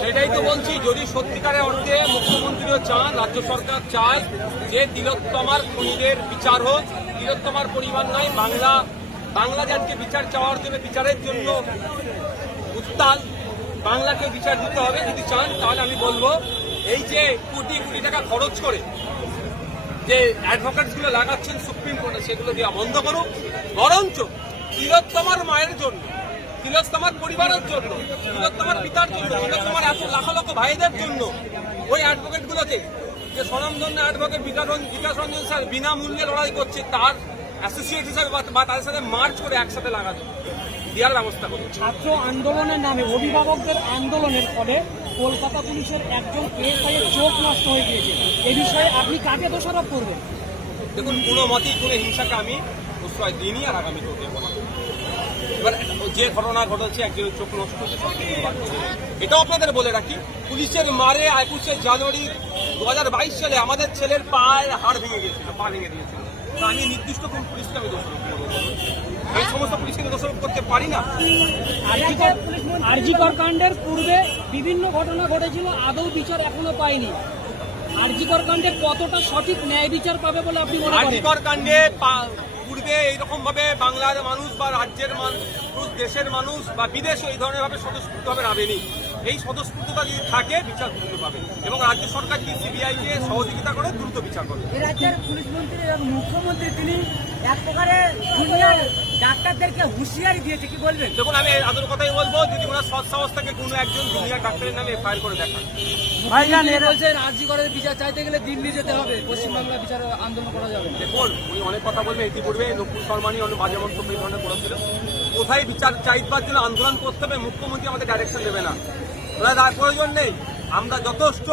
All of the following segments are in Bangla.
সেটাই তো বলছি, যদি সত্যিকারের অর্থে মুখ্যমন্ত্রীও চান, রাজ্য সরকার চায় যে তিলোত্তমার খুনিদের বিচার হোক, তিলোত্তমার পরিমাণ নয়, বাংলা বাংলা যে বিচার চাওয়ার জন্য, বিচারের জন্য উত্তাল, বাংলাকে বিচার দিতে হবে, যদি চান, তাহলে আমি বলব, এই যে কোটি কোটি টাকা খরচ করে যে অ্যাডভোকেটসগুলো লাগাচ্ছেন সুপ্রিম কোর্টে, সেগুলো দেওয়া বন্ধ করুক বরঞ্চ তিলোত্তমার মায়ের জন্য তিলোত্তমার পরিবারের জন্য তিলোত্তমার পিতার জন্য তিলোত্তমার এত লাখ লক্ষ ভাইদের জন্য ওই অ্যাডভোকেটগুলোকে যে স্বনামধন্য অ্যাডভোকেট বিকাশ বিকাশ রঞ্জন স্যার বিনামূল্যে লড়াই করছে তার অ্যাসোসিয়েট হিসাবে বা- তাদের সাথে মার্চ করে একসাথে লাগানো দেওয়ার ব্যবস্থা করুন ছাত্র আন্দোলনের নামে অভিভাবকদের আন্দোলনের ফলে কলকাতা পুলিশের একজন এসআই চোখ নষ্ট হয়ে গিয়েছে। এ বিষয়ে আপনি কাকে দোষারোপ করবেন? দেখুন কোনো মতেই কোনো হিংসাকে আমি প্রশ্রয় দিইনি আর আগামী না। এবার যে ঘটনা ঘটেছে একজনের চোখ নষ্ট। এটাও আপনাদের বলে রাখি পুলিশের মারে একুশে জানুয়ারি দু সালে আমাদের ছেলের পায়ের হাড় ভেঙে গেছিল পা ভেঙে দিয়েছিল। আমি নির্দিষ্ট কোন পুলিশকে আমি দোষারোপ করব? এই সমস্ত পুলিশকে দোষারোপ করতে পারি না। আরজিকর আরজিকর কাণ্ডের পূর্বে বিভিন্ন ঘটনা ঘটেছিল আদৌ বিচার এখনও পায়নি আরজিকর কাণ্ডে কতটা সঠিক ন্যায় বিচার পাবে বলে আপনি মনে করেন? আর্টিকর কাণ্ডে পূর্বে এইরকম ভাবে বাংলার মানুষ বা রাজ্যের মানুষ দেশের মানুষ বা বিদেশে এই ধরনের ভাবে স্বতঃস্ফূর্তভাবে নামেনি। এই স্বতঃস্ফূর্ততা যদি থাকে, বিচার দ্রুত পাবে। এবং রাজ্য সরকার যদি সিবিআই কে সহযোগিতা করে, দ্রুত বিচার করবে। রাজ্যের পুলিশ মন্ত্রী এবং মুখ্যমন্ত্রী, তিনি এক প্রকারে জুনিয়র ডাক্তারদেরকে হুঁশিয়ারি দিয়েছে কি বলবেন? দেখুন আমি আদর কথাই বলব যদি ওনার সৎ সাহস থেকে কোনো একজন জুনিয়র ডাক্তারের নামে এফআইআর করে দেখান। ভাইজান এরা বিচার চাইতে গেলে দিল্লি যেতে হবে পশ্চিমবাংলা বিচার আন্দোলন করা যাবে। দেখুন উনি অনেক কথা বলবেন ইতিপূর্বে নকুল শর্মানি অন্য বাজে মন্তব্য এই ধরনের করেছিল কোথায় বিচার চাইবার জন্য আন্দোলন করতে হবে মুখ্যমন্ত্রী আমাদের ডাইরেকশন দেবে না। ওরা তার প্রয়োজন নেই। আমরা যথেষ্ট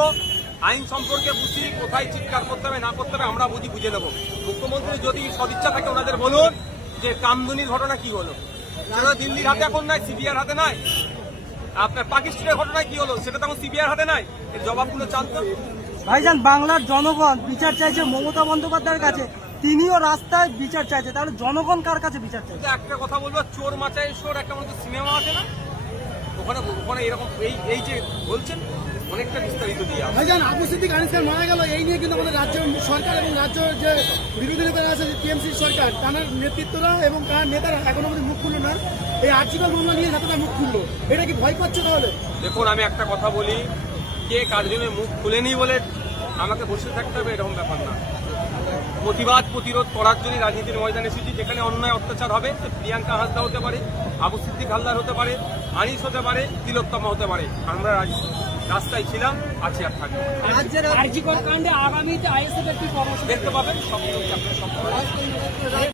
আইন সম্পর্কে বুঝি কোথায় চিৎকার করতে হবে না করতে হবে আমরা বুঝি বুঝে নেব। মুখ্যমন্ত্রী যদি সদিচ্ছা থাকে ওনাদের বলুন। যে কামদুনির ঘটনা কি হলো? সেটা দিল্লির হাতে এখন নাই সিবিআর হাতে নাই। আপনার পাকিস্তানের ঘটনা কি হলো? সেটা তখন সিবিআর হাতে নাই। এর জবাবগুলো জানতো ভাইজান বাংলার জনগণ বিচার চাইছে মমতা বন্দ্যোপাধ্যায়ের কাছে। তিনিও রাস্তায় বিচার চাইছে। তাহলে জনগণ কার কাছে বিচার চাইছে? একটা কথা বলব চোর মাচায় চোর একটা মতো সিনেমা আছে না? ওখানে ওখানে এরকম এই এই যে বলছেন অনেকটা বিস্তারিত দিয়ে। ভাইজান আবু সিদ্দিক আনিস খান মারা গেল এই নিয়ে কিন্তু আমাদের রাজ্য সরকার এবং রাজ্য যে বিরোধী নেতারা আছে টিএমসি সরকার তার নেতৃত্বরা এবং তার নেতারা এখনও অবধি মুখ খুললো না। এই আর্জিকল মামলা নিয়ে নেতারা মুখ খুললো এটা কি ভয় পাচ্ছে তাহলে? দেখুন আমি একটা কথা বলি কে কার জন্য মুখ খুলেনি বলে আমাকে বসে থাকতে হবে এরকম ব্যাপার না। প্রতিবাদ প্রতিরোধ করার জন্য রাজনীতির ময়দানে এসেছি যেখানে অন্যায় অত্যাচার হবে সে প্রিয়াঙ্কা হাসদা হতে পারে আবু সিদ্দিক হালদার হতে পারে আনিস হতে পারে তিলোত্তমা হতে পারে। আমরা রাস্তায় ছিলাম আছি আর থাকব। কর্মসূচি? দেখতে পাবেন সব